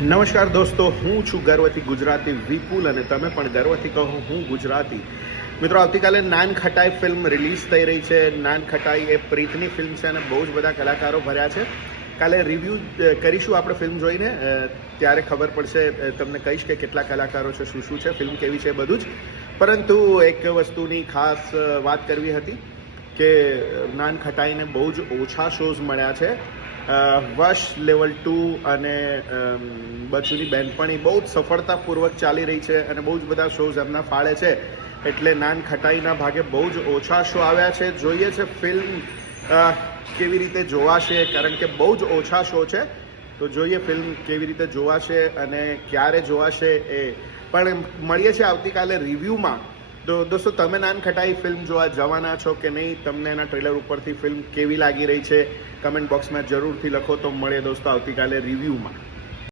નમસ્કાર દોસ્તો, હું છું ગર્વથી ગુજરાતી વિપુલ અને તમે પણ ગર્વથી કહો હું ગુજરાતી. મિત્રો, આવતીકાલે નાન ખટાઈ ફિલ્મ રિલીઝ થઈ રહી છે. નાન ખટાઈ એ પ્રીતની ફિલ્મ છે અને બહુ જ બધા કલાકારો ભર્યા છે. કાલે રિવ્યૂ કરીશું આપણે ફિલ્મ જોઈને, ત્યારે ખબર પડશે, તમને કહીશ કે કેટલા કલાકારો છે, શું છે, ફિલ્મ કેવી છે, બધું જ. પરંતુ એક વસ્તુની ખાસ વાત કરવી હતી કે નાન ખટાઈને બહુ જ ઓછા શોઝ મળ્યા છે. વશ લેવલ 2 અને બચુની બેનપણી બહુ જ સફળતાપૂર્વક ચાલી રહી છે અને બહુ જ બધા શોઝ એમના ફાળે છે. એટલે નાન ખટાઈના ભાગે બહુ જ ઓછા શો આવ્યા છે. જોઈએ છે ફિલ્મ કેવી રીતે જોવાશે, કારણ કે બહુ જ ઓછા શો છે. તો જોઈએ ફિલ્મ કેવી રીતે જોવાશે અને ક્યારે જોવાશે એ. પણ મળીએ છીએ આવતીકાલે રિવ્યૂમાં. તો દોસ્તો, તમે નાન ખટાઈ ફિલ્મ જોવા જવાના છો કે નહીં? તમને એના ટ્રેલર ઉપરથી ફિલ્મ કેવી લાગી રહી છે કમેન્ટ બોક્સમાં જરૂરથી લખો. તો મળીએ દોસ્તો આવતીકાલે રિવ્યૂમાં.